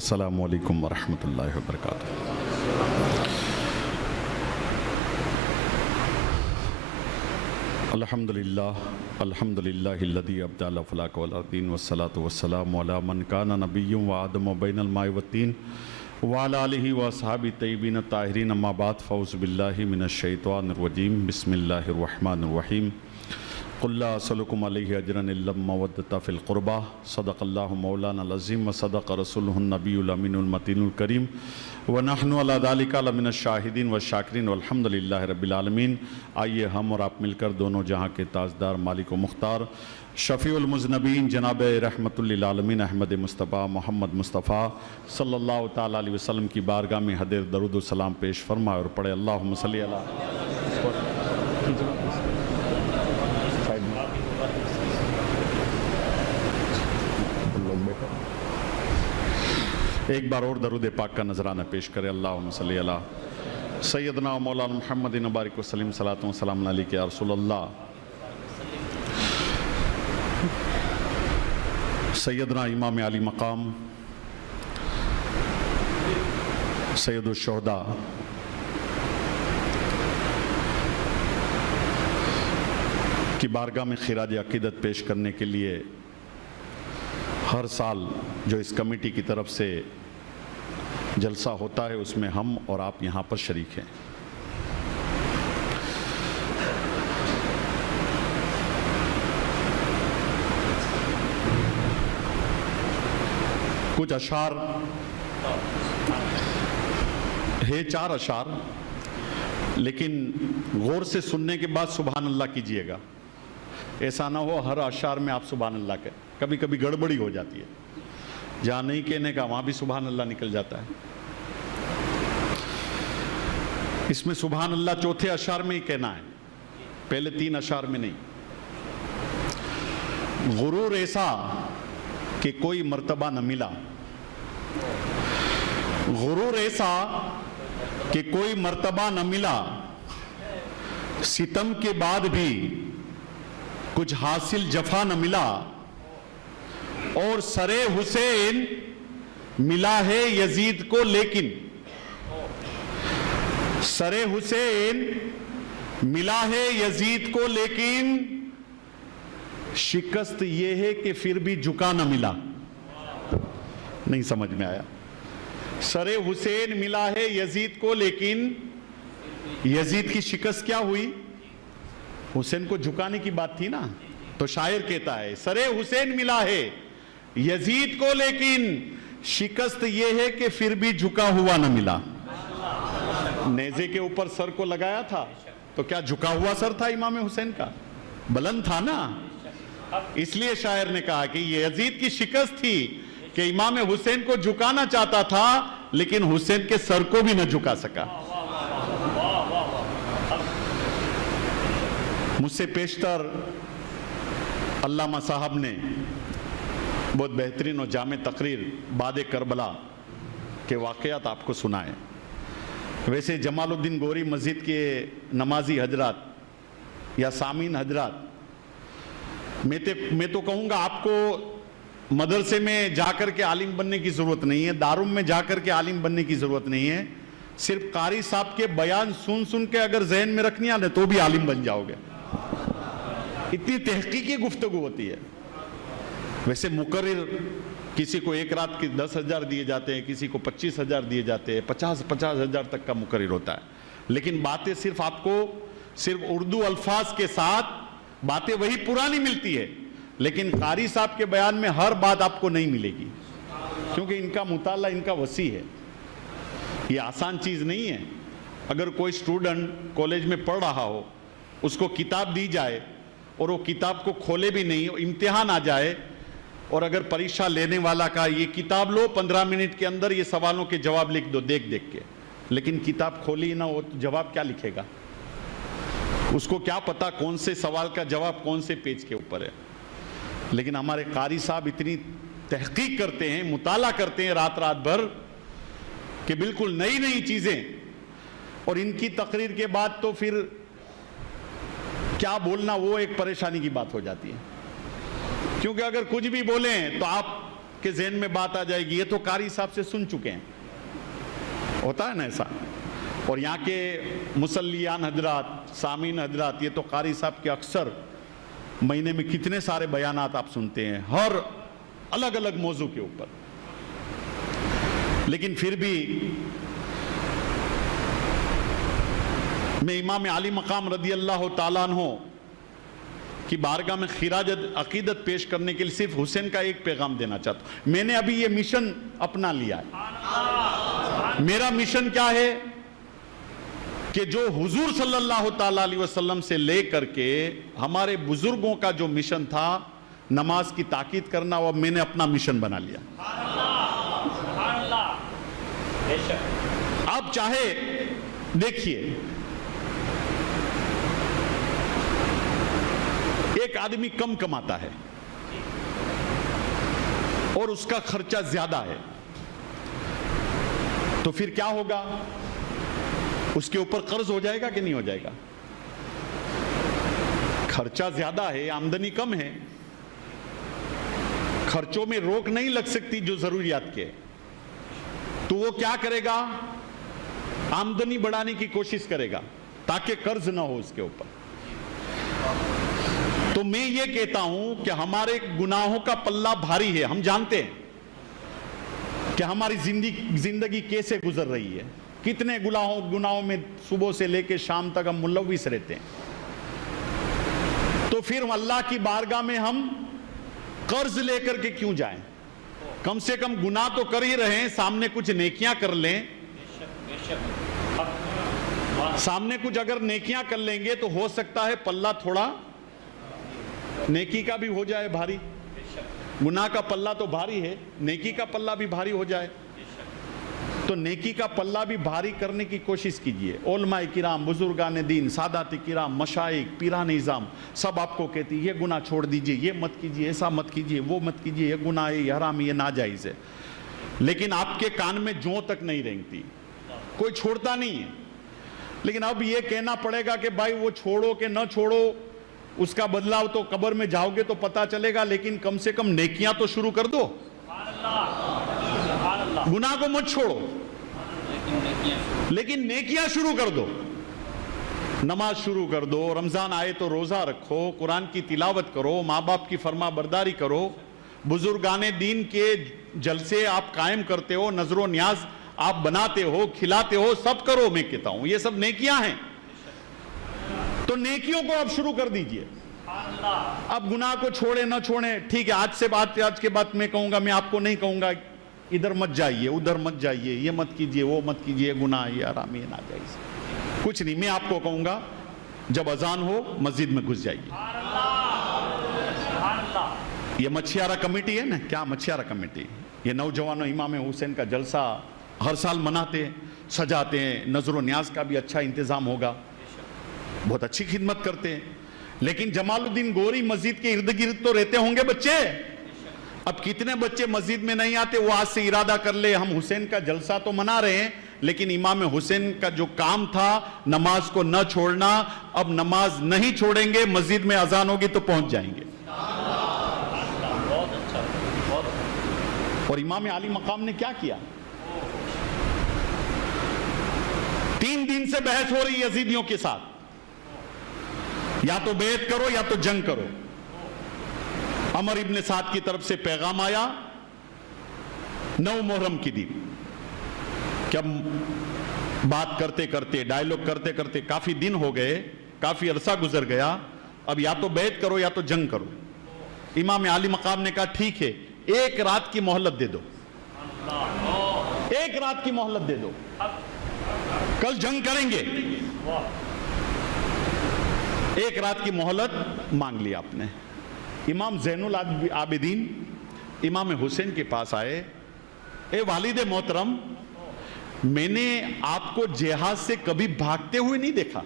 السلام علیکم ورحمۃ اللہ وبرکاتہ۔ الحمدللہ الذی ابدع الافلاک والارضین والصلاة والسلام علی من کان نبی وآدم بین الماء والطین وعلی آلہ واصحابہ الطیبین الطاہرین، اما بعد، فاعوذ باللہ من الشیطان الرجیم، بسم اللہ الرحمن الرحیم۔ قل لا اسألکم علیہ اجرا الا المودۃ فی القربى، صدق اللہ مولانا العظیم وصدق رسولہ النبی الامین المتین الکریم، ونحن علی ذلک لمن الشاہدین والشاکرین والحمد للہ رب العالمین۔ آئیے ہم اور آپ مل کر دونوں جہاں کے تاجدار، مالک و مختار، شفیع المذنبین جناب رحمت للعالمین احمد مصطفیٰ محمد مصطفیٰ صلی اللہ تعالیٰ علیہ وسلم کی بارگاہ میں حاضر درود و سلام پیش فرمائے اور پڑھے اللہم صلی علی۔ ایک بار اور درود پاک کا نذرانہ پیش کرے، اللہم صلی علی سیدنا مولانا محمد مبارک وسلم، صلاۃ و سلام علیک یا رسول اللہ۔ سیدنا امام علی مقام سید الشہداء کی بارگاہ میں خراج عقیدت پیش کرنے کے لیے ہر سال جو اس کمیٹی کی طرف سے جلسہ ہوتا ہے، اس میں ہم اور آپ یہاں پر شریک ہیں۔ کچھ اشعار ہے، 4 اشعار، لیکن غور سے سننے کے بعد سبحان اللہ کیجئے گا۔ ایسا نہ ہو ہر اشعار میں آپ سبحان اللہ کہیں، کبھی کبھی گڑبڑی ہو جاتی ہے، جہاں نہیں کہنے کا وہاں بھی سبحان اللہ نکل جاتا ہے۔ اس میں سبحان اللہ چوتھے اشعار میں ہی کہنا ہے، پہلے 3 اشعار میں نہیں۔ غرور ایسا کہ کوئی مرتبہ نہ ملا، غرور ایسا کہ کوئی مرتبہ نہ ملا، ستم کے بعد بھی کچھ حاصل جفا نہ ملا، اور سر حسین ملا ہے یزید کو لیکن، سر حسین ملا ہے یزید کو لیکن، شکست یہ ہے کہ پھر بھی جھکا نہ ملا۔ نہیں سمجھ میں آیا؟ سر حسین ملا ہے یزید کو لیکن یزید کی شکست کیا ہوئی؟ حسین کو جھکانے کی بات تھی نا، تو شاعر کہتا ہے سر حسین ملا ہے یزید کو لیکن، شکست یہ ہے کہ پھر بھی جھکا ہوا نہ ملا۔ نیزے کے اوپر سر کو لگایا تھا تو کیا جھکا ہوا سر تھا امام حسین کا؟ بلند تھا نا۔ اس لیے شاعر نے کہا کہ یہ یزید کی شکست تھی کہ امام حسین کو جھکانا چاہتا تھا لیکن حسین کے سر کو بھی نہ جھکا سکا۔ مجھ سے پیشتر علامہ صاحب نے بہت بہترین و جامع تقریر بعد کربلا کے واقعات آپ کو سنائے۔ ویسے جمال الدین گوری مسجد کے نمازی حضرات یا سامعین حضرات، میں تو کہوں گا آپ کو مدرسے میں جا کر کے عالم بننے کی ضرورت نہیں ہے، دارم میں جا کر کے عالم بننے کی ضرورت نہیں ہے، صرف قاری صاحب کے بیان سن کے اگر ذہن میں رکھنی آنے تو بھی عالم بن جاؤ گے، اتنی تحقیقی گفتگو ہوتی ہے۔ ویسے مقرر کسی کو ایک رات کی 10,000 دیے جاتے ہیں، کسی کو 25,000 دیے جاتے ہیں، 50,000 تک کا مقرر ہوتا ہے، لیکن باتیں صرف آپ کو صرف اردو الفاظ کے ساتھ باتیں وہی پرانی ملتی ہے، لیکن قاری صاحب کے بیان میں ہر بات آپ کو نہیں ملے گی، کیونکہ ان کا مطالعہ ان کا وسیع ہے۔ یہ آسان چیز نہیں ہے۔ اگر کوئی اسٹوڈنٹ کالج میں پڑھ رہا ہو، اس کو کتاب دی جائے اور وہ کتاب کو کھولے بھی نہیں، امتحان آ جائے اور اگر پریشہ لینے والا کا یہ کتاب لو 15 منٹ کے اندر یہ سوالوں کے جواب لکھ دو دیکھ کے، لیکن کتاب کھولی نہ ہو تو جواب کیا لکھے گا؟ اس کو کیا پتا کون سے سوال کا جواب کون سے پیج کے اوپر ہے؟ لیکن ہمارے قاری صاحب اتنی تحقیق کرتے ہیں، مطالعہ کرتے ہیں رات بھر کہ بالکل نئی نئی چیزیں، اور ان کی تقریر کے بعد تو پھر کیا بولنا وہ ایک پریشانی کی بات ہو جاتی ہے، کیونکہ اگر کچھ بھی بولیں تو آپ کہ ذہن میں بات آ جائے گی یہ تو قاری صاحب سے سن چکے ہیں، ہوتا ہے نا ایسا، اور یہاں کے مصلیان حضرات، سامعین حضرات، یہ تو قاری صاحب کے اکثر مہینے میں کتنے سارے بیانات آپ سنتے ہیں ہر الگ الگ موضوع کے اوپر. لیکن پھر بھی میں امام علی مقام رضی اللہ تعالیٰ عنہ کی بارگاہ میں خراج عقیدت پیش کرنے کے لیے صرف حسین کا ایک پیغام دینا چاہتا ہوں. میں نے ابھی یہ مشن اپنا لیا ہے. میرا مشن کیا ہے کہ جو حضور صلی اللہ تعالیٰ علیہ وسلم سے لے کر کے ہمارے بزرگوں کا جو مشن تھا نماز کی تاکید کرنا، وہ میں نے اپنا مشن بنا لیا. آپ چاہے دیکھیے، ایک آدمی کم کماتا ہے اور اس کا خرچہ زیادہ ہے، تو پھر کیا ہوگا؟ اس کے اوپر قرض ہو جائے گا کہ نہیں ہو جائے گا؟ خرچہ زیادہ ہے، آمدنی کم ہے، خرچوں میں روک نہیں لگ سکتی جو ضروریات کے، تو وہ کیا کرے گا؟ آمدنی بڑھانے کی کوشش کرے گا تاکہ قرض نہ ہو اس کے اوپر. تو میں یہ کہتا ہوں کہ ہمارے گناہوں کا پلہ بھاری ہے. ہم جانتے ہیں کہ ہماری زندگی کیسے گزر رہی ہے، کتنے گناہوں میں صبح سے لے کے شام تک ہم ملوث رہتے ہیں. تو پھر اللہ کی بارگاہ میں ہم قرض لے کر کے کیوں جائیں؟ کم سے کم گناہ تو کر ہی رہے ہیں، سامنے کچھ نیکیاں کر لیں. سامنے کچھ اگر نیکیاں کر لیں گے تو ہو سکتا ہے پلہ تھوڑا نیکی کا بھی ہو جائے بھاری. گناہ کا پلہ تو بھاری ہے، نیکی کا پلہ بھی بھاری ہو جائے. تو نیکی کا پلہ بھی بھاری کرنے کی کوشش کیجئے. علماء کرام، بزرگان دین، سادات کرام، مشائخ، پیران نظام سب آپ کو کہتی یہ گناہ چھوڑ دیجئے، یہ مت کیجئے، ایسا مت کیجئے، وہ مت کیجئے، یہ گناہ ہے، یہ حرام ہے، یہ ناجائز ہے. لیکن آپ کے کان میں جوں تک نہیں رینگتی، کوئی چھوڑتا نہیں ہے. لیکن اب یہ کہنا پڑے گا کہ بھائی وہ چھوڑو کہ نہ چھوڑو، اس کا بدلاؤ تو قبر میں جاؤ گے تو پتا چلے گا، لیکن کم سے کم نیکیاں تو شروع کر دو. گناہ کو مت چھوڑو لیکن نیکیاں شروع کر دو. نماز شروع کر دو، رمضان آئے تو روزہ رکھو، قرآن کی تلاوت کرو، ماں باپ کی فرما برداری کرو، بزرگان دین کے جلسے آپ قائم کرتے ہو، نظر و نیاز آپ بناتے ہو، کھلاتے ہو، سب کرو. میں کہتا ہوں یہ سب نیکیاں ہیں. تو نیکیوں کو اب شروع کر دیجئے. اب گناہ کو چھوڑے نہ چھوڑیں ٹھیک ہے، آج کے بعد میں کہوں گا، میں آپ کو نہیں کہوں گا ادھر مت جائیے، ادھر مت جائیے، یہ مت کیجئے، وہ مت کیجئے، گناہ، یہ حرام، یہ ناجائز. کچھ نہیں، میں آپ کو کہوں گا جب اذان ہو مسجد میں گھس جائیے. یہ مچھیارہ کمیٹی ہے نا، کیا مچھیارہ کمیٹی، یہ نوجوانوں امام حسین کا جلسہ ہر سال مناتے ہیں، سجاتے ہیں، نظر و نیاز کا بھی اچھا انتظام ہوگا، بہت اچھی خدمت کرتے ہیں. لیکن جمال الدین گوری مسجد کے ارد گرد تو رہتے ہوں گے بچے. اب کتنے بچے مسجد میں نہیں آتے، وہ آج سے ارادہ کر لے ہم حسین کا جلسہ تو منا رہے ہیں لیکن امام حسین کا جو کام تھا نماز کو نہ چھوڑنا، اب نماز نہیں چھوڑیں گے، مسجد میں اذان ہوگی تو پہنچ جائیں گے. اور امام علی مقام نے کیا کیا؟ 3 دن سے بحث ہو رہی ہے یزیدیوں کے ساتھ، یا تو بیعت کرو یا تو جنگ کرو. عمر ابن سعد کی طرف سے پیغام آیا 9 محرم کی دن، کہ اب بات کرتے کرتے، ڈائلوگ کرتے کرتے کافی دن ہو گئے، کافی عرصہ گزر گیا، اب یا تو بیعت کرو یا تو جنگ کرو. امام علی مقام نے کہا ٹھیک ہے، 1 رات کی مہلت دے دو، 1 رات کی مہلت دے دو، کل جنگ کریں گے. 1 رات کی مہلت مانگ لی آپ نے. امام زین العابدین امام حسین کے پاس آئے، اے والد محترم، میں نے آپ کو جہاد سے کبھی بھاگتے ہوئے نہیں دیکھا،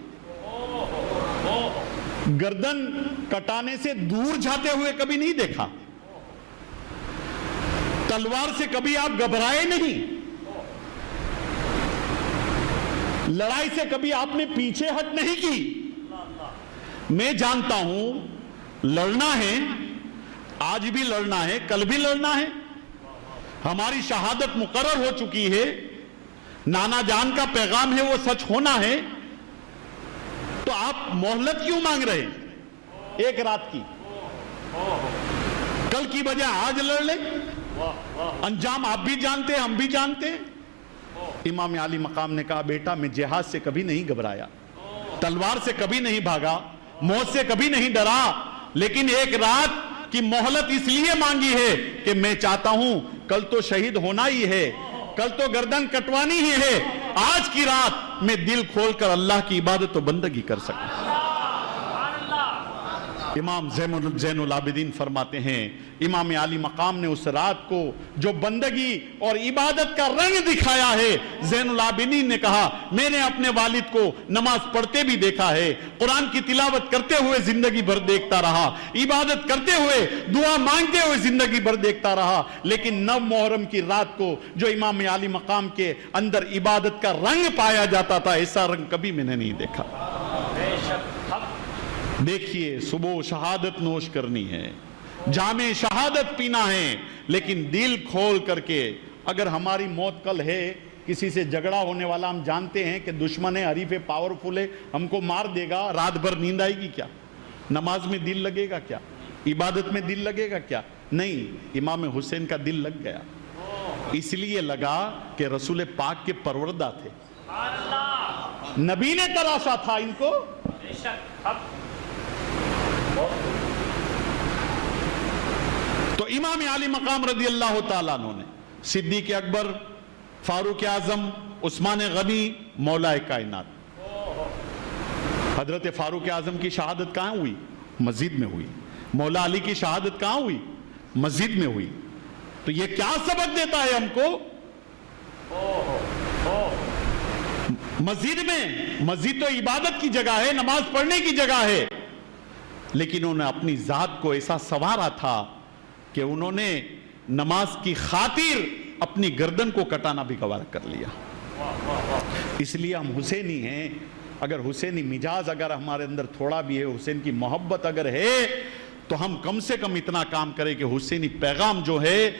گردن کٹانے سے دور جاتے ہوئے کبھی نہیں دیکھا، تلوار سے کبھی آپ گھبرائے نہیں، لڑائی سے کبھی آپ نے پیچھے ہٹ نہیں کی. میں جانتا ہوں لڑنا ہے، آج بھی لڑنا ہے، کل بھی لڑنا ہے، ہماری شہادت مقرر ہو چکی ہے، نانا جان کا پیغام ہے وہ سچ ہونا ہے، تو آپ مہلت کیوں مانگ رہے ہیں ایک رات کی؟ کل کی بجائے آج لڑ لیں، انجام آپ بھی جانتے ہیں، ہم بھی جانتے ہیں۔ امام عالی مقام نے کہا بیٹا میں جہاد سے کبھی نہیں گھبرایا، تلوار سے کبھی نہیں بھاگا، موت سے کبھی نہیں ڈرا، لیکن ایک رات کی مہلت اس لیے مانگی ہے کہ میں چاہتا ہوں کل تو شہید ہونا ہی ہے، کل تو گردن کٹوانی ہی ہے، آج کی رات میں دل کھول کر اللہ کی عبادت و بندگی کر سکوں۔ امام زین العابدین فرماتے ہیں امام عالی مقام نے اس رات کو جو بندگی اور عبادت کا رنگ دکھایا ہے، زین العابدین نے کہا میں نے اپنے والد کو نماز پڑھتے بھی دیکھا ہے، قرآن کی تلاوت کرتے ہوئے زندگی بھر دیکھتا رہا، عبادت کرتے ہوئے دعا مانگتے ہوئے زندگی بھر دیکھتا رہا، لیکن 9 محرم کی رات کو جو امام عالی مقام کے اندر عبادت کا رنگ پایا جاتا تھا، ایسا رنگ کبھی میں نے نہیں دیکھا۔ دیکھیے صبح شہادت نوش کرنی ہے، جام شہادت پینا ہے، لیکن دل کھول کر کے اگر ہماری موت کل ہے، کسی سے جھگڑا ہونے والا ہم جانتے ہیں کہ دشمن ہے، حریف ہے، پاورفل ہے، ہم کو مار دے گا، رات بھر نیند آئے گی کیا؟ نماز میں دل لگے گا کیا؟ عبادت میں دل لگے گا کیا؟ نہیں، امام حسین کا دل لگ گیا، اس لیے لگا کہ رسول پاک کے پروردہ تھے، نبی نے تراشا تھا ان کو۔ تو امام عالی مقام رضی اللہ تعالیٰ عنہ نے صدیق اکبر، فاروق اعظم، عثمان غنی، مولا کائنات، حضرت فاروق اعظم کی شہادت کہاں ہوئی؟ مسجد میں ہوئی۔ مولا علی کی شہادت کہاں ہوئی؟ مسجد میں ہوئی۔ تو یہ کیا سبق دیتا ہے ہم کو؟ مسجد میں، مسجد تو عبادت کی جگہ ہے، نماز پڑھنے کی جگہ ہے، لیکن انہوں نے اپنی ذات کو ایسا سنوارا تھا کہ انہوں نے نماز کی خاطر اپنی گردن کو کٹانا بھی گوارا کر لیا۔ اس لیے ہم حسینی ہیں، اگر حسینی مزاج اگر ہمارے اندر تھوڑا بھی ہے، حسین کی محبت اگر ہے، تو ہم کم سے کم اتنا کام کریں کہ حسینی پیغام جو ہے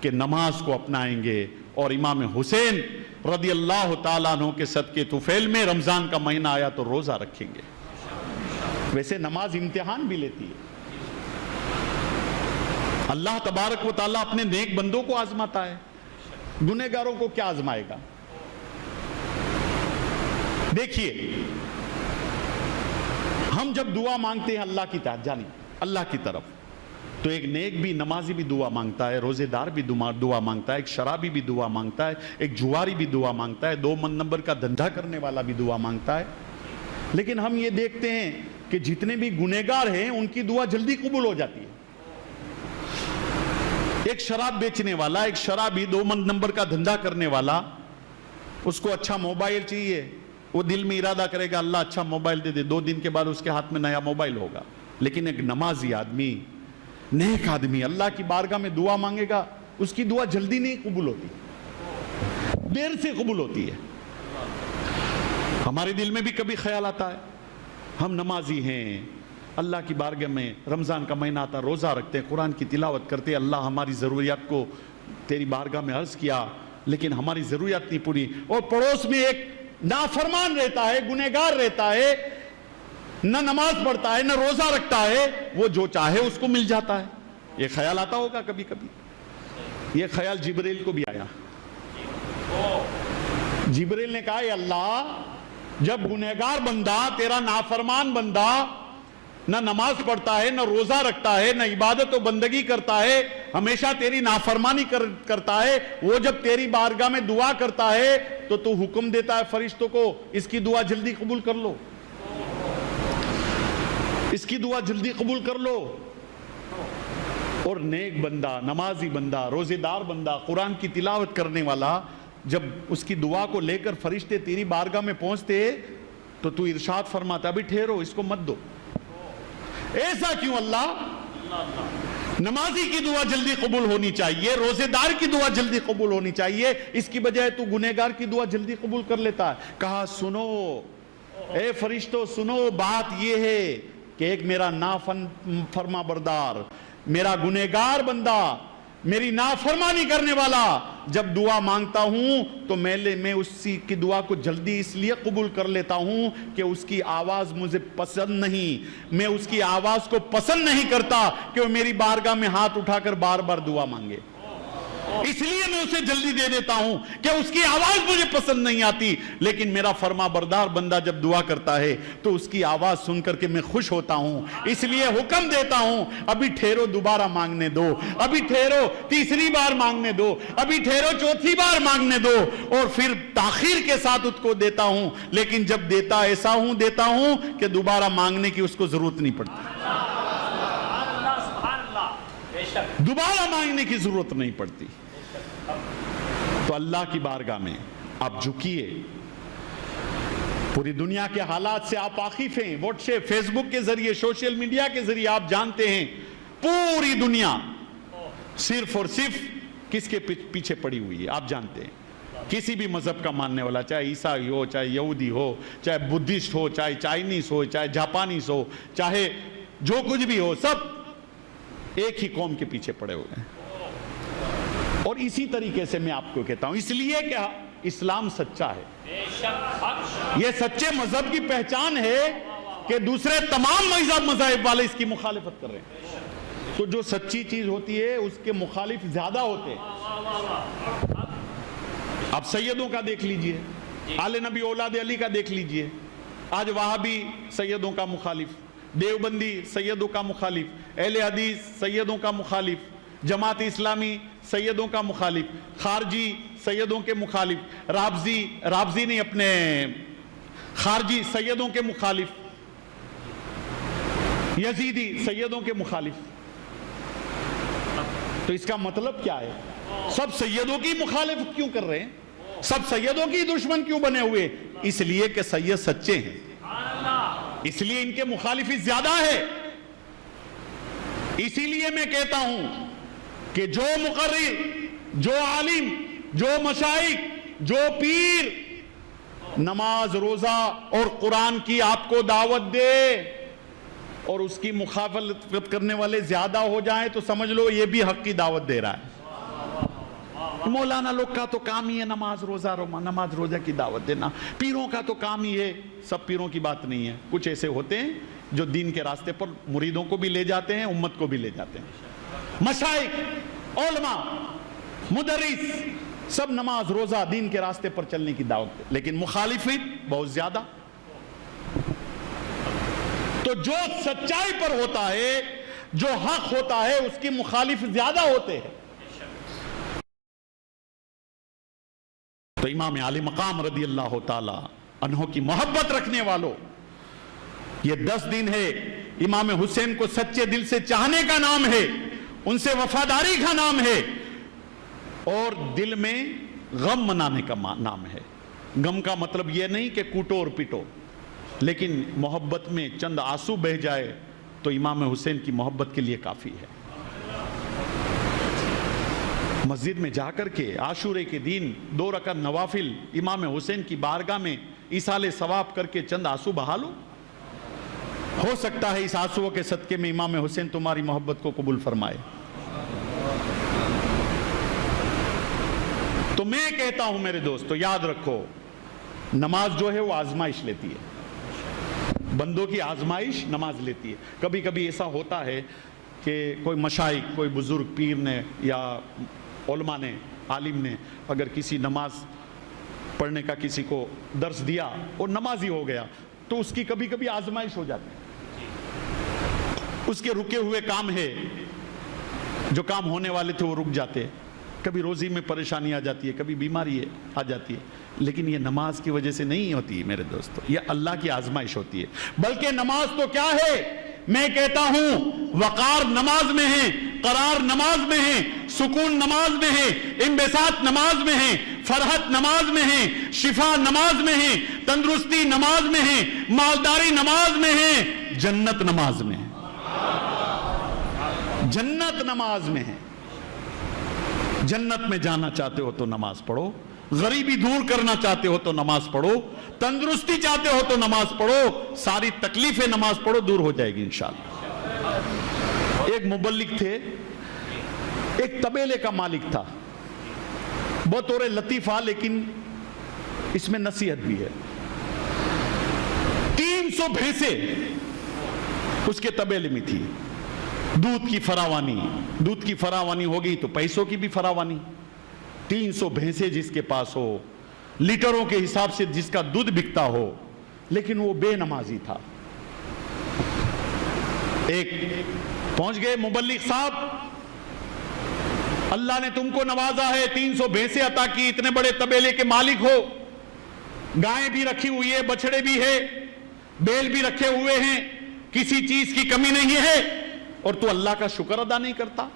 کہ نماز کو اپنائیں گے، اور امام حسین رضی اللہ تعالیٰ عنہ کے صدقے طفیل میں رمضان کا مہینہ آیا تو روزہ رکھیں گے۔ ویسے نماز امتحان بھی لیتی ہے، اللہ تبارک و تعالیٰ اپنے نیک بندوں کو آزماتا ہے، گنہگاروں کو کیا آزمائے گا؟ دیکھیے ہم جب دعا مانگتے ہیں اللہ کی طرف، جانی اللہ کی طرف، تو ایک نیک بھی نمازی بھی دعا مانگتا ہے، روزے دار بھی دعا مانگتا ہے، ایک شرابی بھی دعا مانگتا ہے، ایک جواری بھی دعا مانگتا ہے، 2 نمبر کا دھندا کرنے والا بھی دعا مانگتا ہے۔ لیکن ہم یہ دیکھتے ہیں کہ جتنے بھی گنہگار ہیں ان کی دعا جلدی قبول ہو جاتی ہے۔ ایک شراب بیچنے والا، ایک شرابی، 2 نمبر کا دھندا کرنے والا، اس کو اچھا موبائل چاہیے، وہ دل میں ارادہ کرے گا اللہ اچھا موبائل دے دے، 2 دن کے بعد اس کے ہاتھ میں نیا موبائل ہوگا۔ لیکن ایک نمازی آدمی، نیک آدمی اللہ کی بارگاہ میں دعا مانگے گا، اس کی دعا جلدی نہیں قبول ہوتی، دیر سے قبول ہوتی ہے۔ ہمارے دل میں بھی کبھی خیال آتا ہے ہم نمازی ہیں، اللہ کی بارگاہ میں رمضان کا مہینہ آتا، روزہ رکھتے ہیں، قرآن کی تلاوت کرتے ہیں، اللہ ہماری ضروریات کو تیری بارگاہ میں عرض کیا، لیکن ہماری ضروریات نہیں پوری، اور پڑوس میں ایک نافرمان رہتا ہے، گنہگار رہتا ہے، نہ نماز پڑھتا ہے، نہ روزہ رکھتا ہے، وہ جو چاہے اس کو مل جاتا ہے۔ یہ خیال آتا ہوگا کبھی کبھی، یہ خیال جبریل کو بھی آیا۔ جبریل نے کہا اے اللہ، جب گنہگار بندہ، تیرا نافرمان بندہ نہ نماز پڑھتا ہے، نہ روزہ رکھتا ہے، نہ عبادت و بندگی کرتا ہے، ہمیشہ تیری نافرمانی کرتا ہے، وہ جب تیری بارگاہ میں دعا کرتا ہے تو تو حکم دیتا ہے فرشتوں کو اس کی دعا جلدی قبول کر لو، اس کی دعا جلدی قبول کر لو۔ اور نیک بندہ، نمازی بندہ، روزے دار بندہ، قرآن کی تلاوت کرنے والا، جب اس کی دعا کو لے کر فرشتے تیری بارگاہ میں پہنچتے تو تو ارشاد فرماتا ابھی ٹھہرو، اس کو مت دو۔ ایسا کیوں اللہ؟ نمازی کی دعا جلدی قبول ہونی چاہیے، روزے دار کی دعا جلدی قبول ہونی چاہیے، اس کی بجائے تو گنہگار کی دعا جلدی قبول کر لیتا ہے۔ کہا سنو اے فرشتوں، سنو، بات یہ ہے کہ ایک میرا نافرما بردار، میرا گنہگار بندہ، میری نافرمانی کرنے والا جب دعا مانگتا ہوں تو میں اسی کی دعا کو جلدی اس لیے قبول کر لیتا ہوں کہ اس کی آواز مجھے پسند نہیں، میں اس کی آواز کو پسند نہیں کرتا کہ وہ میری بارگاہ میں ہاتھ اٹھا کر بار بار دعا مانگے، اس لیے میں اسے جلدی دے دیتا ہوں کہ اس کی آواز مجھے پسند نہیں آتی، لیکن میرا فرما بردار بندہ جب دعا کرتا ہے تو اس کی آواز سن کر کے میں خوش ہوتا ہوں، اس لیے حکم دیتا ہوں ابھی ٹھہرو دوبارہ مانگنے دو، ابھی ٹھہرو تیسری بار مانگنے دو، ابھی ٹھہرو چوتھی بار مانگنے دو، اور پھر تاخیر کے ساتھ اس کو دیتا ہوں، لیکن جب دیتا ایسا دیتا ہوں کہ دوبارہ مانگنے کی اس کو ضرورت نہیں پڑتی، دوبارہ مانگنے کی ضرورت نہیں پڑتی۔ تو اللہ کی بارگاہ میں آپ جھکیے، پوری دنیا کے حالات سے آپ واقف ہیں، واٹس ایپ فیس بک کے ذریعے سوشل میڈیا کے ذریعے آپ جانتے ہیں پوری دنیا صرف اور صرف کس کے پیچھے پڑی ہوئی ہے، آپ جانتے ہیں کسی بھی مذہب کا ماننے والا، چاہے عیسائی ہو، چاہے یہودی ہو، چاہے بدھسٹ ہو، چاہے چائنیز ہو، چاہے جاپانیز ہو، چاہے جو کچھ بھی ہو، سب ایک ہی قوم کے پیچھے پڑے ہوئے ہیں۔ اور اسی طریقے سے میں آپ کو کہتا ہوں، اس لیے کہ اسلام سچا ہے، یہ سچے مذہب کی پہچان ہے کہ دوسرے تمام مذاہب والے اس کی مخالفت کر رہے ہیں، تو جو سچی چیز ہوتی ہے اس کے مخالف زیادہ ہوتے ہیں۔ آپ سیدوں کا دیکھ لیجئے، آل نبی اولاد علی کا دیکھ لیجئے، آج وہابی سیدوں کا مخالف، دیوبندی سیدوں کا مخالف، اہل حدیث سیدوں کا مخالف، جماعت اسلامی سیدوں کا مخالف، خارجی سیدوں کے مخالف، رابضی نہیں اپنے خارجی سیدوں کے مخالف، یزیدی سیدوں کے مخالف۔ تو اس کا مطلب کیا ہے؟ سب سیدوں کی مخالفت کیوں کر رہے ہیں؟ سب سیدوں کی دشمن کیوں بنے ہوئے؟ اس لیے کہ سید سچے ہیں، اس لیے ان کے مخالفت زیادہ ہے۔ اسی لیے میں کہتا ہوں کہ جو مقرر، جو عالم، جو مشائخ، جو پیر نماز، روزہ اور قرآن کی آپ کو دعوت دے اور اس کی مخالفت کرنے والے زیادہ ہو جائیں تو سمجھ لو یہ بھی حق کی دعوت دے رہا ہے۔ مولانا لوگ کا تو کام ہی ہے نماز روزہ کی دعوت دینا، پیروں کا تو کام ہی ہے، سب پیروں کی بات نہیں ہے، کچھ ایسے ہوتے ہیں جو دین کے راستے پر مریدوں کو بھی لے جاتے ہیں، امت کو بھی لے جاتے ہیں۔ مشائخ، علماء، مدرس سب نماز روزہ دین کے راستے پر چلنے کی دعوت دے، لیکن مخالفین بہت زیادہ۔ تو جو سچائی پر ہوتا ہے، جو حق ہوتا ہے، اس کی مخالف زیادہ ہوتے ہیں۔ تو امام علی مقام رضی اللہ تعالی عنہ کی محبت رکھنے والوں، یہ 10 دن ہے امام حسین کو سچے دل سے چاہنے کا نام ہے، ان سے وفاداری کا نام ہے، اور دل میں غم منانے کا نام ہے۔ غم کا مطلب یہ نہیں کہ کوٹو اور پیٹو، لیکن محبت میں چند آنسو بہ جائے تو امام حسین کی محبت کے لیے کافی ہے۔ مسجد میں جا کر کے عاشورے کے دن 2 رکعت نوافل امام حسین کی بارگاہ میں ایصال ثواب کر کے چند آنسو بہا لو، ہو سکتا ہے اس آنسوؤں کے صدقے میں امام حسین تمہاری محبت کو قبول فرمائے۔ تو میں کہتا ہوں میرے دوستو، یاد رکھو، نماز جو ہے وہ آزمائش لیتی ہے، بندوں کی آزمائش نماز لیتی ہے۔ کبھی کبھی ایسا ہوتا ہے کہ کوئی مشائخ، کوئی بزرگ پیر نے یا علماء نے، عالم نے اگر کسی نماز پڑھنے کا کسی کو درس دیا اور نمازی ہو گیا تو اس کی کبھی کبھی آزمائش ہو جاتی ہے، اس کے رکے ہوئے کام ہے، جو کام ہونے والے تھے وہ رک جاتے ہیں، کبھی روزی میں پریشانی آ جاتی ہے، کبھی بیماری آ جاتی ہے، لیکن یہ نماز کی وجہ سے نہیں ہوتی میرے دوستو، یہ اللہ کی آزمائش ہوتی ہے۔ بلکہ نماز تو کیا ہے، میں کہتا ہوں وقار نماز میں ہے، قرار نماز میں ہے، سکون نماز میں ہے، انبساط نماز میں ہے، فرحت نماز میں ہے، شفا نماز میں ہے، تندرستی نماز میں ہے، مالداری نماز میں ہے، جنت نماز میں ہے، جنت نماز میں ہے۔ جنت میں جانا چاہتے ہو تو نماز پڑھو، غریبی دور کرنا چاہتے ہو تو نماز پڑھو، تندرستی چاہتے ہو تو نماز پڑھو، ساری تکلیفیں نماز پڑھو، دور ہو جائے گی انشاءاللہ۔ ایک مبلغ تھے، ایک طبیلے کا مالک تھا، بطور لطیفہ، لیکن اس میں نصیحت بھی ہے۔ 300 بھینسیں اس کے طبیلے میں تھی، دودھ کی فراوانی ہو گئی تو پیسوں کی بھی فراوانی۔ 300 بھینسیں جس کے پاس ہو، لیٹروں کے حساب سے جس کا دودھ بکتا ہو، لیکن وہ بے نمازی تھا۔ ایک پہنچ گئے مبلغ صاحب، اللہ نے تم کو نوازا ہے، 300 بھینسیں عطا کی، اتنے بڑے طبیلے کے مالک ہو، گائیں بھی رکھی ہوئی ہے، بچڑے بھی ہے، بیل بھی رکھے ہوئے ہیں، کسی چیز کی کمی نہیں ہے، اور تو اللہ کا شکر ادا نہیں کرتا؟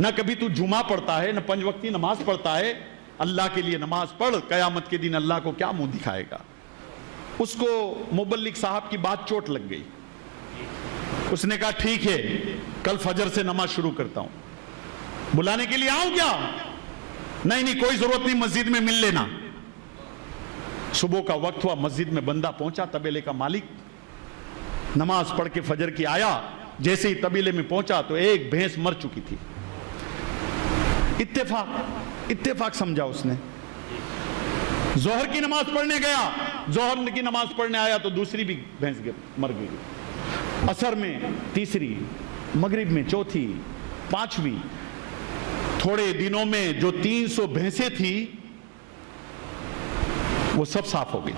نہ کبھی تو جمعہ پڑھتا ہے، نہ 5 وقتی نماز پڑھتا ہے۔ اللہ کے لیے نماز پڑھ، قیامت کے دن اللہ کو کیا منہ دکھائے گا؟ اس کو مبلغ صاحب کی بات چوٹ لگ گئی۔ اس نے کہا ٹھیک ہے، کل فجر سے نماز شروع کرتا ہوں، بلانے کے لیے آؤں کیا؟ نہیں کوئی ضرورت نہیں، مسجد میں مل لینا۔ صبح کا وقت ہوا، مسجد میں بندہ پہنچا، طبیلے کا مالک، نماز پڑھ کے فجر کی آیا، جیسے ہی طبیلے میں پہنچا تو ایک بھینس مر چکی تھی۔ اتفاق سمجھا اس نے۔ ظہر کی نماز پڑھنے گیا، ظہر کی نماز پڑھنے آیا تو دوسری بھی بھینس مر گئی، عصر میں تیسری، مغرب میں چوتھی، پانچویں۔ تھوڑے دنوں میں جو 300 بھینسیں تھی وہ سب صاف ہو گئی۔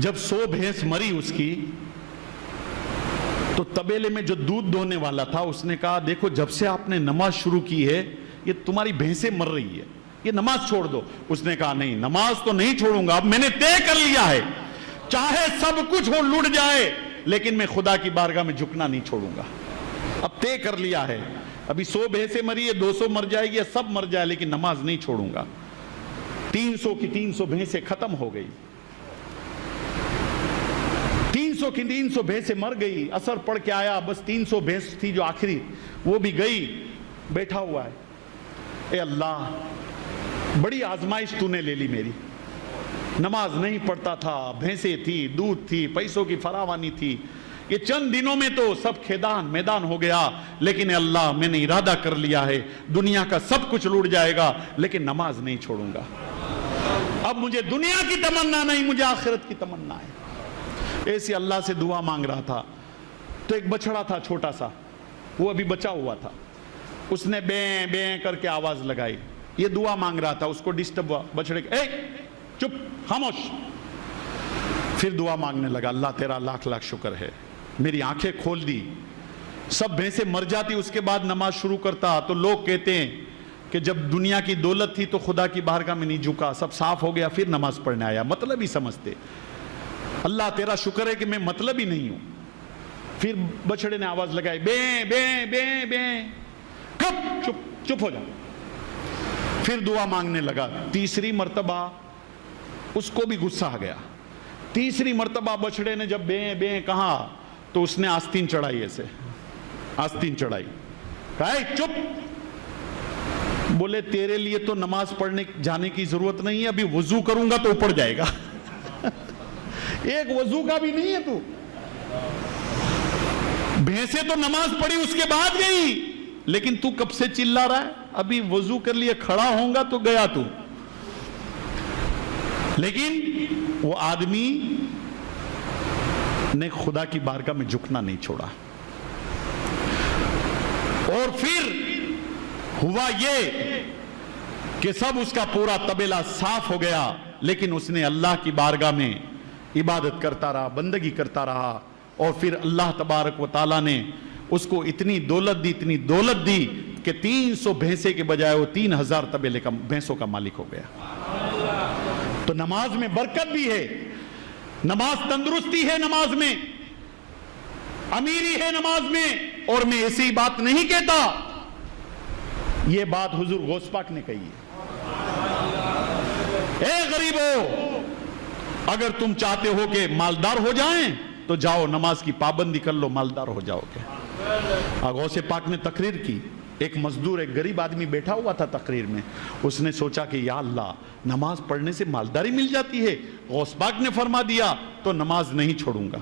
جب 100 بھینس مری اس کی، تو طبیلے میں جو دودھ دونے والا تھا اس نے کہا دیکھو جب سے آپ نے نماز شروع کی ہے یہ تمہاری بھینسیں مر رہی ہے، یہ نماز چھوڑ دو۔ اس نے کہا نہیں، نماز تو نہیں چھوڑوں گا، اب میں نے طے کر لیا ہے، چاہے سب کچھ ہو لٹ جائے لیکن میں خدا کی بارگاہ میں جھکنا نہیں چھوڑوں گا، اب طے کر لیا ہے۔ ابھی 100 بھینسیں مری ہے، 200 مر جائے گی، سب مر جائے لیکن نماز نہیں چھوڑوں گا۔ 300 کی 300 بھینسیں ختم ہو گئی، 300 کی 300 بھینسیں مر گئی۔ عصر پڑھ کے آیا، بس 300 بھینس تھی جو آخری، وہ بھی گئی۔ بیٹھا ہوا ہے، اے اللہ بڑی آزمائش تو نے لے لی میری، نماز نہیں پڑھتا تھا، بھینسیں تھی، دودھ تھی، پیسوں کی فراوانی تھی، یہ چند دنوں میں تو سب کھیدان میدان ہو گیا، لیکن اے اللہ میں نے ارادہ کر لیا ہے دنیا کا سب کچھ لوٹ جائے گا لیکن نماز نہیں چھوڑوں گا۔ اب مجھے دنیا کی تمنا نہیں، مجھے آخرت کی تمنا ہے۔ ایسی اللہ سے دعا مانگ رہا تھا تو ایک بچڑا تھا چھوٹا سا، وہ ابھی بچا ہوا تھا، اس نے بیں بیں کر کے آواز لگائی، یہ دعا مانگ رہا تھا، اس کو ڈسٹرب ہوا، بچڑے اے چپ خاموش۔ پھر دعا مانگنے لگا، اللہ تیرا لاکھ لاکھ شکر ہے، میری آنکھیں کھول دی، سب بھینسیں مر جاتی اس کے بعد نماز شروع کرتا تو لوگ کہتے ہیں کہ جب دنیا کی دولت تھی تو خدا کی بارگاہ میں نہیں جھکا، سب صاف ہو گیا پھر نماز پڑھنے آیا، مطلب ہی سمجھتے۔ اللہ تیرا شکر ہے کہ میں مطلب ہی نہیں ہوں۔ پھر بچڑے نے آواز لگائی، بیں بیں بیں بیں، کب چپ چپ ہو جا۔ پھر دعا مانگنے لگا، تیسری مرتبہ اس کو بھی غصہ آ گیا، تیسری مرتبہ بچڑے نے جب بیں بیں کہا تو اس نے آستین چڑھائی، ایسے آستین چڑھائی، کہا اے چپ۔ بولے تیرے لیے تو نماز پڑھنے جانے کی ضرورت نہیں ہے، ابھی وضو کروں گا تو اوپر جائے گا۔ ایک وضو کا بھی نہیں ہے تو، بھینسیں تو نماز پڑھی اس کے بعد گئی، لیکن تو کب سے چلا رہا ہے، ابھی وضو کر لیے کھڑا ہوں گا تو گیا تو۔ لیکن وہ آدمی نے خدا کی بارگاہ میں جھکنا نہیں چھوڑا۔ اور پھر ہوا یہ کہ سب اس کا پورا طبیلہ صاف ہو گیا، لیکن اس نے اللہ کی بارگاہ میں عبادت کرتا رہا، بندگی کرتا رہا، اور پھر اللہ تبارک و تعالیٰ نے اس کو اتنی دولت دی کہ 300 بھینسے کے بجائے وہ 3000 طبیلے کا بھینسوں کا مالک ہو گیا۔ تو نماز میں برکت بھی ہے، نماز تندرستی ہے، نماز میں امیری ہے، نماز میں۔ اور میں ایسی بات نہیں کہتا، یہ بات حضور غوث پاک نے کہی ہے، اے غریبو اگر تم چاہتے ہو کہ مالدار ہو جائیں تو جاؤ نماز کی پابندی کر لو، مالدار ہو جاؤ گے۔ غوث پاک نے تقریر کی، ایک مزدور، ایک غریب آدمی بیٹھا ہوا تھا تقریر میں، اس نے سوچا کہ یا اللہ نماز پڑھنے سے مالداری مل جاتی ہے، غوث پاک نے فرما دیا تو نماز نہیں چھوڑوں گا۔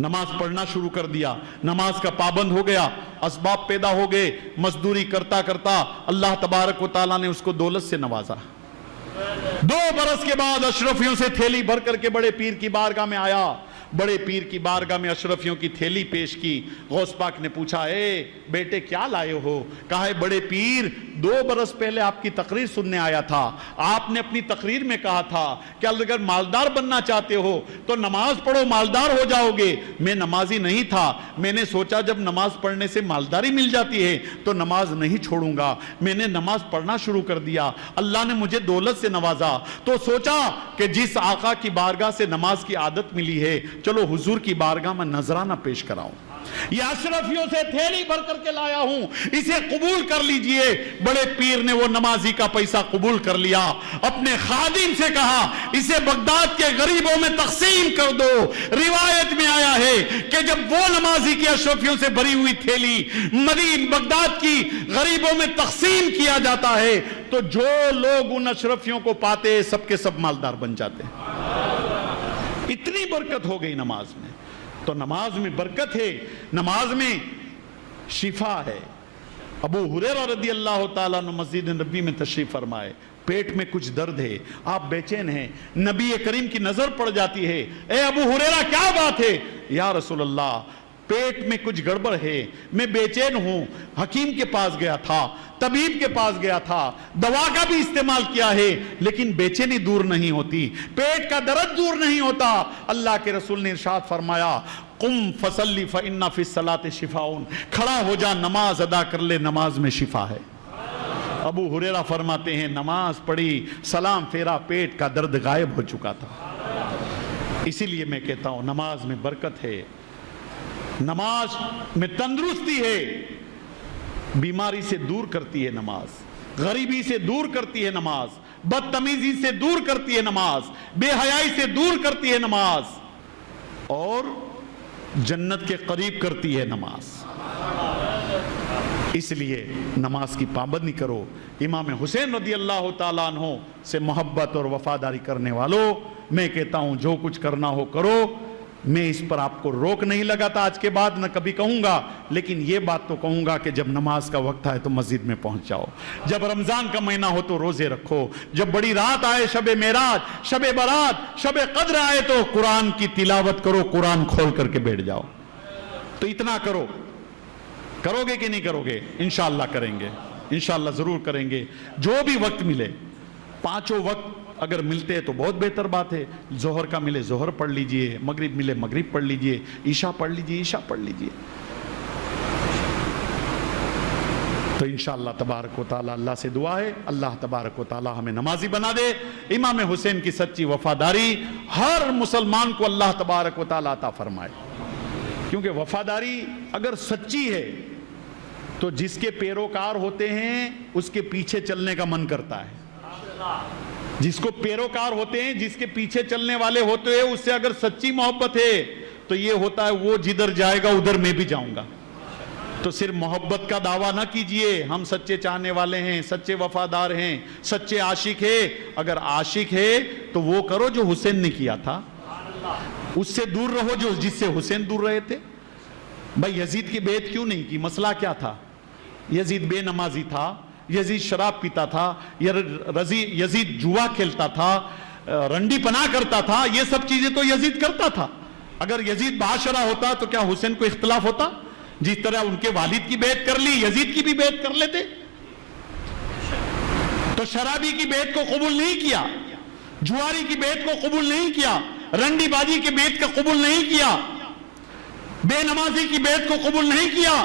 نماز پڑھنا شروع کر دیا، نماز کا پابند ہو گیا، اسباب پیدا ہو گئے، مزدوری کرتا کرتا اللہ تبارک و تعالیٰ نے اس کو دولت سے نوازا۔ 2 برس کے بعد اشرفیوں سے تھیلی بھر کر کے بڑے پیر کی بارگاہ میں آیا، بڑے پیر کی بارگاہ میں اشرفیوں کی تھیلی پیش کی۔ غوث پاک نے پوچھا، اے بیٹے کیا لائے ہو؟ کہا ہے بڑے پیر 2 برس پہلے آپ کی تقریر سننے آیا تھا، آپ نے اپنی تقریر میں کہا تھا کہ اگر مالدار بننا چاہتے ہو تو نماز پڑھو مالدار ہو جاؤ گے۔ میں نمازی نہیں تھا، میں نے سوچا جب نماز پڑھنے سے مالداری مل جاتی ہے تو نماز نہیں چھوڑوں گا، میں نے نماز پڑھنا شروع کر دیا، اللہ نے مجھے دولت سے نوازا تو سوچا کہ جس آقا کی بارگاہ سے نماز کی عادت ملی ہے چلو حضور کی بارگاہ میں نذرانہ پیش کراؤں، یہ اشرفیوں سے تھیلی بھر کر کے لایا ہوں، اسے قبول کر لیجئے۔ بڑے پیر نے وہ نمازی کا پیسہ قبول کر لیا، اپنے خادم سے کہا اسے بغداد کے غریبوں میں تقسیم کر دو۔ روایت میں آیا ہے کہ جب وہ نمازی کی اشرفیوں سے بھری ہوئی تھیلی مدین بغداد کی غریبوں میں تقسیم کیا جاتا ہے تو جو لوگ ان اشرفیوں کو پاتے سب کے سب مالدار بن جاتے ہیں۔ اتنی برکت ہو گئی نماز میں۔ تو نماز میں برکت ہے، نماز میں شفا ہے۔ ابو ہریرہ رضی اللہ تعالیٰ عنہ مسجد نبی میں تشریف فرمائے، پیٹ میں کچھ درد ہے، آپ بے چین ہیں، نبی کریم کی نظر پڑ جاتی ہے، اے ابو ہریرہ کیا بات ہے؟ یا رسول اللہ پیٹ میں کچھ گڑبڑ ہے، میں بے چین ہوں، حکیم کے پاس گیا تھا، طبیب کے پاس گیا تھا، دوا کا بھی استعمال کیا ہے لیکن بے چینی دور نہیں ہوتی، پیٹ کا درد دور نہیں ہوتا۔ اللہ کے رسول نے ارشاد فرمایا قم فصلی فإن فی الصلاۃ شفاء، کھڑا ہو جا نماز ادا کر لے، نماز میں شفا ہے۔ ابو ہریرہ فرماتے ہیں نماز پڑھی، سلام پھیرا، پیٹ کا درد غائب ہو چکا تھا۔ اسی لیے میں کہتا ہوں نماز میں برکت ہے، نماز میں تندرستی ہے، بیماری سے دور کرتی ہے نماز، غریبی سے دور کرتی ہے نماز، بدتمیزی سے دور کرتی ہے نماز، بے حیائی سے دور کرتی ہے نماز، اور جنت کے قریب کرتی ہے نماز۔ اس لیے نماز کی پابندی کرو۔ امام حسین رضی اللہ تعالیٰ عنہ سے محبت اور وفاداری کرنے والوں، میں کہتا ہوں جو کچھ کرنا ہو کرو، میں اس پر آپ کو روک نہیں لگاتا آج کے بعد، نہ کبھی کہوں گا، لیکن یہ بات تو کہوں گا کہ جب نماز کا وقت آئے تو مسجد میں پہنچ جاؤ، جب رمضان کا مہینہ ہو تو روزے رکھو، جب بڑی رات آئے، شب معراج، شب برات، شب قدر آئے تو قرآن کی تلاوت کرو، قرآن کھول کر کے بیٹھ جاؤ۔ تو اتنا کرو، کرو گے کہ نہیں کرو گے؟ انشاءاللہ کریں گے، انشاءاللہ ضرور کریں گے، جو بھی وقت ملے، 5 وقت اگر ملتے تو بہت بہتر بات ہے، ظہر کا ملے ظہر پڑھ لیجئے، مغرب ملے مغرب پڑھ لیجئے، عشاء پڑھ لیجئے عشاء پڑھ لیجئے۔ تو انشاءاللہ تبارک و تعالی اللہ سے دعا ہے اللہ تبارک و تعالی ہمیں نمازی بنا دے۔ امام حسین کی سچی وفاداری ہر مسلمان کو اللہ تبارک و تعالی عطا فرمائے، کیونکہ وفاداری اگر سچی ہے تو جس کے پیروکار ہوتے ہیں اس کے پیچھے چلنے کا من کرتا ہے، جس کو پیروکار ہوتے ہیں، جس کے پیچھے چلنے والے ہوتے ہیں، اس سے اگر سچی محبت ہے تو یہ ہوتا ہے وہ جدھر جائے گا ادھر میں بھی جاؤں گا۔ تو صرف محبت کا دعویٰ نہ کیجئے، ہم سچے چاہنے والے ہیں، سچے وفادار ہیں، سچے عاشق ہیں۔ اگر عاشق ہے تو وہ کرو جو حسین نے کیا تھا، اس سے دور رہو جو جس سے حسین دور رہے تھے۔ بھائی یزید کی بیعت کیوں نہیں کی؟ مسئلہ کیا تھا؟ یزید بے نمازی تھا، یزید شراب پیتا تھا، یزید جوا کھیلتا تھا، رنڈی پناہ کرتا تھا، یہ سب چیزیں تو یزید کرتا تھا۔ اگر یزید بادشاہ ہوتا تو کیا حسین کو اختلاف ہوتا؟ جس طرح ان کے والد کی بیعت کر لی یزید کی بھی بیعت کر لیتے۔ تو شرابی کی بیعت کو قبول نہیں کیا، جواری کی بیعت کو قبول نہیں کیا، رنڈی بازی کی بیعت کو قبول نہیں کیا، بے نمازی کی بیعت کو قبول نہیں کیا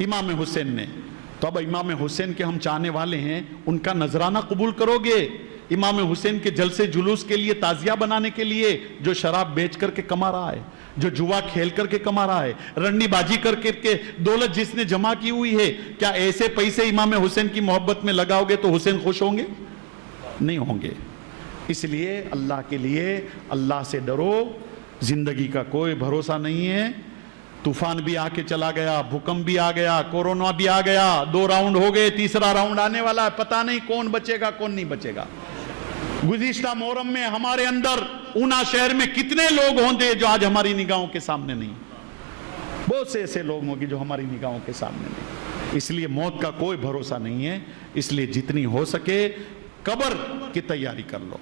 امام حسین نے۔ تو اب امام حسین کے ہم چاہنے والے ہیں، ان کا نذرانہ قبول کرو گے؟ امام حسین کے جلسے جلوس کے لیے، تعزیہ بنانے کے لیے، جو شراب بیچ کر کے کما رہا ہے، جو جوا کھیل کر کے کما رہا ہے، رنڈی بازی کر کے دولت جس نے جمع کی ہوئی ہے، کیا ایسے پیسے امام حسین کی محبت میں لگاؤ گے تو حسین خوش ہوں گے؟ نہیں ہوں گے۔ اس لیے اللہ کے لیے اللہ سے ڈرو، زندگی کا کوئی بھروسہ نہیں ہے، طوفان بھی آ کے چلا گیا، بھوکمپ بھی آ گیا، کورونا بھی آ گیا، 2 راؤنڈ ہو گئے، تیسرا راؤنڈ آنے والا ہے، پتہ نہیں کون بچے گا کون نہیں بچے گا۔ گزشتہ محرم میں ہمارے اندر اونا شہر میں کتنے لوگ ہوں گے جو آج ہماری نگاہوں کے سامنے نہیں، بہت سے ایسے لوگ ہوں گے جو ہماری نگاہوں کے سامنے نہیں۔ اس لیے موت کا کوئی بھروسہ نہیں ہے، اس لیے جتنی ہو سکے قبر کی تیاری کر لو،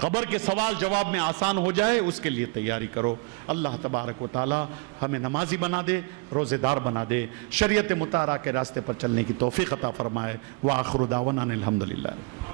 قبر کے سوال جواب میں آسان ہو جائے اس کے لیے تیاری کرو۔ اللہ تبارک و تعالی ہمیں نمازی بنا دے، روزے دار بنا دے، شریعت مطہرہ کے راستے پر چلنے کی توفیق عطا فرمائے۔ وآخر دعوانا الحمدللہ۔